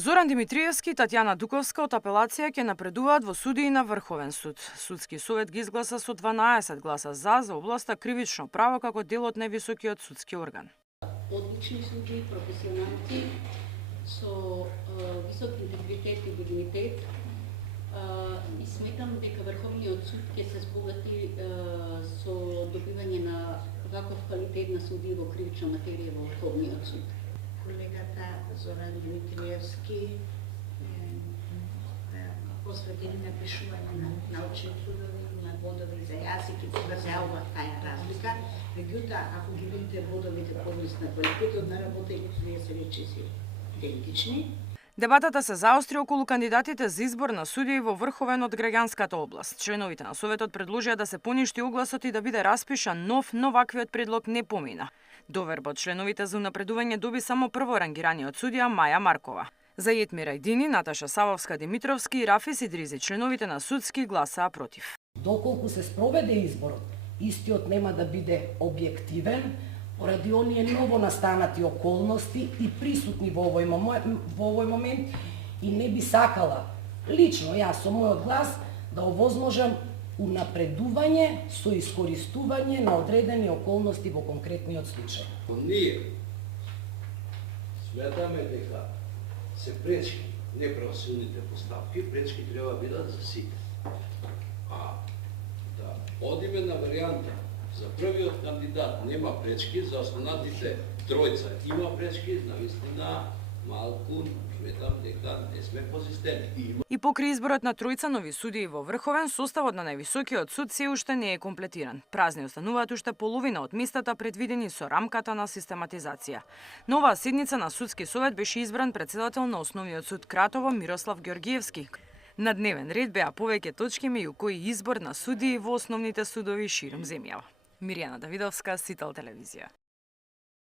Зоран Димитриевски и Татјана Дуковска од апелација ќе напредуваат во судии на Врховен суд. Судски совет ги изгласа со 12 гласа за областа кривично право како дел од највисокиот судски орган. Одлични судии, професионалци со висок интегритет и дигнитет. И сметам дека Врховниот суд ќе се збогати со добивање на ваков квалитет на судии во кривична материја во Врховниот суд. Колегата Зоран Димитриевски посветени на пишување на научни судови, на бодови за јазик и изразјава таа разлика. Меѓутоа, ако ги видите бодовите поднес на квалитетот на работењето, вие се речиси идентични. Дебатата се заостри околу кандидатите за избор на судии во Врховен од граѓанската област. Членовите на Советот предложија да се поништи огласот и да биде распишан нов, но ваквиот предлог не помина. Доверба од членовите за унапредување доби само прворангираниот судија Маја Маркова. За Јетмир Ајдини, Наташа Савовска Димитровски и Рафис Идризи, членовите на судски гласаа против. Доколку се спроведе изборот, истиот нема да биде објективен, поради оние ново настанати околности и присутни во овој момент, и не би сакала, лично јас со мојот глас, да овозможам унапредување со искористување на одредени околности во конкретниот случај. Ние сметаме дека се пречки неправосудните постапки, пречки треба бидат за сите. А да одиме на варијанта за првиот кандидат нема пречки, за останатите тројца има пречки, навистина малку сметам дека не сме позистени. И покри изборот на тројца нови судии во Врховен, составот на највисокиот суд се уште не е комплетиран. Празни остануваат уште половина од местата предвидени со рамката на систематизација. Новаа седница на Судски совет беше избран председател на Основниот суд Кратово Мирослав Ѓоргиевски. На дневен ред беа повеќе точки меѓу кои избор на судии во основните судови ширум земјава. Миријана Давидовска, Сител телевизија.